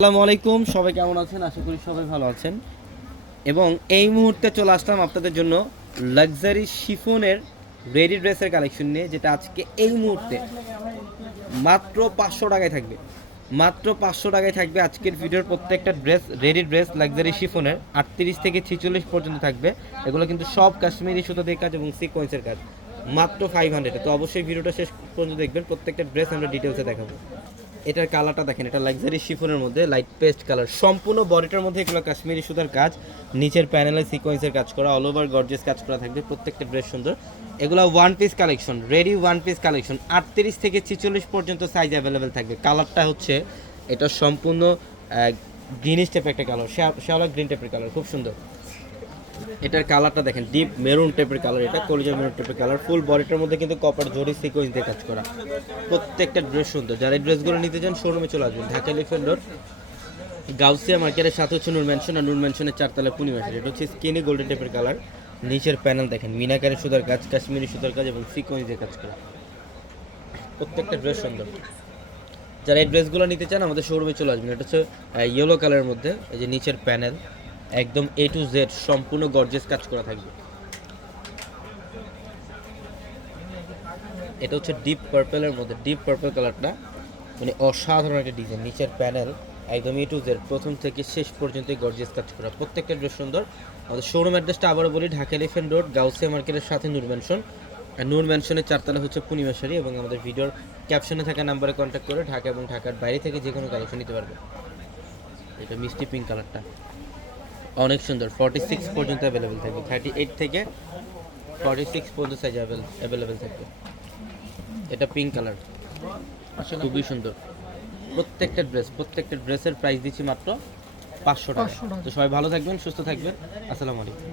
আসসালামু আলাইকুম, সবাই কেমন আছেন? আশা করি সবাই ভালো আছেন। এবং এই মুহূর্তে চলে আসলাম আপনাদের জন্য লাক্সারি শিফনের রেডি ড্রেসের কালেকশন নিয়ে, যেটা আজকে এই মুহূর্তে মাত্র পাঁচশো টাকায় থাকবে। মাত্র পাঁচশো টাকায় থাকবে আজকের ভিডিওর প্রত্যেকটা ড্রেস রেডি ড্রেস লাক্সারি শিফনের আটত্রিশ থেকে ছিচল্লিশ পর্যন্ত থাকবে। এগুলো কিন্তু সব কাশ্মীরি সুতো দিয়ে কাজ এবং সিকোয়েন্সের কাজ। মাত্র ফাইভ হান্ড্রেডে তো অবশ্যই ভিডিওটা শেষ পর্যন্ত দেখবেন, প্রত্যেকটা ড্রেস আমরা ডিটেলসে দেখাবো। এটার কালারটা দেখেন এটা লাক্সারি শিফনের মধ্যে লাইট পেস্ট কালার সম্পূর্ণ বডিটার মধ্যে এগুলো কাশ্মীরি সুতার কাজ নিচের প্যানেলে সিকোয়েন্সের কাজ করা অল ওভার গর্জেস কাজ করা থাকবে প্রত্যেকটা ড্রেস সুন্দর এগুলো one piece collection ready one piece collection আটত্রিশ থেকে ছিচল্লিশ পর্যন্ত সাইজ অ্যাভেলেবেল থাকবে কালারটা হচ্ছে এটা সম্পূর্ণ গ্রিনিশ টাইপের একটা কালার শ্যাওলা গ্রিন টাইপের কালার খুব সুন্দর এটার কালারটা দেখেন ডিপ মেরুন টাইপের কালার এটা কলিজা মেরুন টাইপের কালার ফুল বডিটার মধ্যে কিন্তু কপার জরি সিকোয়েন্স দিয়ে কাজ করা। প্রত্যেকটা ড্রেস সুন্দর। যারা এই ড্রেসগুলো নিতে চান শোরুমে চলে আসবেন। ঢাকা এলিফেন্ট গাউসিয়া মার্কেটের সাথে হচ্ছে নূর ম্যানশন আর নূর ম্যানশনের চারতলা পূর্ণিমাসের এটা হচ্ছে স্কিনি গোল্ডেন টাইপের কালার নিচের প্যানেল দেখেন, মিনাকারি সুতার কাজ, কাশ্মীরি সুতার কাজ এবং সিকোয়েন্স দিয়ে কাজ করা। প্রত্যেকটা ড্রেস সুন্দর। যারা এই ড্রেসগুলো নিতে চান, আমাদের শোরুমে চলে আসবেন। এটা হচ্ছে ইয়েলো কালারের মধ্যে, এই যে নিচের প্যানেল একদম এ টু জেড সম্পূর্ণ গর্জেস কাজ করা থাকবে। এটা হচ্ছে ডিপ পার্পেলের মধ্যে ডিপ পার্পল কালারটা মানে অসাধারণ একটা ডিজাইন নিচের প্যানেল একদম এ টু জেড প্রথম থেকে শেষ পর্যন্ত গর্জেস কাজ করা। প্রত্যেকটা ড্রেস সুন্দর। আমাদের শোরুম অ্যাড্রেসটা আবারও বলি, ঢাকা এলিফেন্ট রোড গাউসিয়া মার্কেটের সাথে নূর ম্যানশন নূর ম্যানশনের চারতলা হচ্ছে পূর্ণিমাশারি এবং আমাদের ভিডিওর ক্যাপশনে থাকা নাম্বারে কন্ট্যাক্ট করে ঢাকা এবং ঢাকার বাইরে থেকে যে কোনো কালেকশন নিতে পারবে। এটা মিষ্টি পিঙ্ক কালারটা অনেক সুন্দর। ফর্টি সিক্স পর্যন্ত অ্যাভেলেবেল থাকবে। থার্টি এইট থেকে ফর্টি সিক্স পর্যন্ত সাইজ অ্যাভেলেবেল থাকে এটা পিঙ্ক কালার খুবই সুন্দর। প্রত্যেকটা ড্রেস প্রত্যেকটা ড্রেসের প্রাইস দিচ্ছি মাত্র পাঁচশো টাকা। তো সবাই ভালো থাকবেন সুস্থ থাকবেন। আসসালামু আলাইকুম।